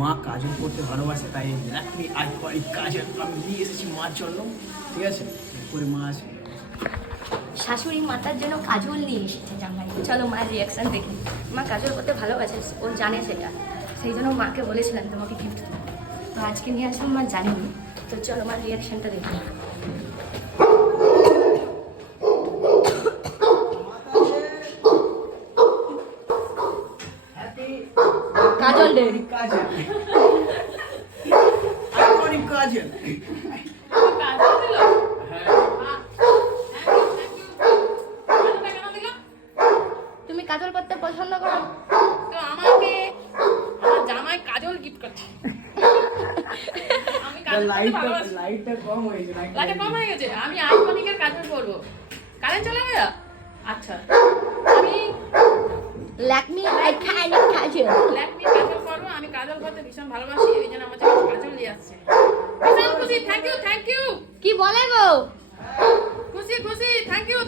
মা কাজল করতে ভালোবাসে, তাই ল্যাকমি আইকনিক কাজল আমি নিয়ে এসেছি মার জন্য। ঠিক আছে, এরপরে মা আছে শাশুড়ি মাতার জন্য কাজল নিয়ে এসেছে জামাই। চলো মায়ের রিয়াকশন দেখি। মা কাজল করতে ভালোবাসে, ও জানে সেটা, সেই জন্য মাকে বলেছিলাম তোমাকে গিফট দেবো। তো আজকে নিয়ে আসলাম, মা জানেনি। তো চলো মার রিয়াকশনটা দেখি। কাজল রে, কাজল আইকনিক কাজল। তুমি কাজল করতে পছন্দ করো? তো আমাকে আমার জামাই কাজল গিফট করছে। আমি কাজল করতে ভালোবাসি। লাইটটা কম হয়েছে, লাইটটা কম হয়ে গেছে। আমি আইকনিকের কাজল করবো। কারেন্ট চলে গেল? আচ্ছা, আমি ল্যাকমি আইকনিক কাজল। ল্যাকমি কাজল করবো। আমি কাজল করতে ভীষণ ভালোবাসি, এই জন্য আমার জন্য কাজল নিয়ে আসছে। ভীষণ খুশি, থ্যাংক ইউ। কি বলে গো? খুশি, থ্যাংক ইউ।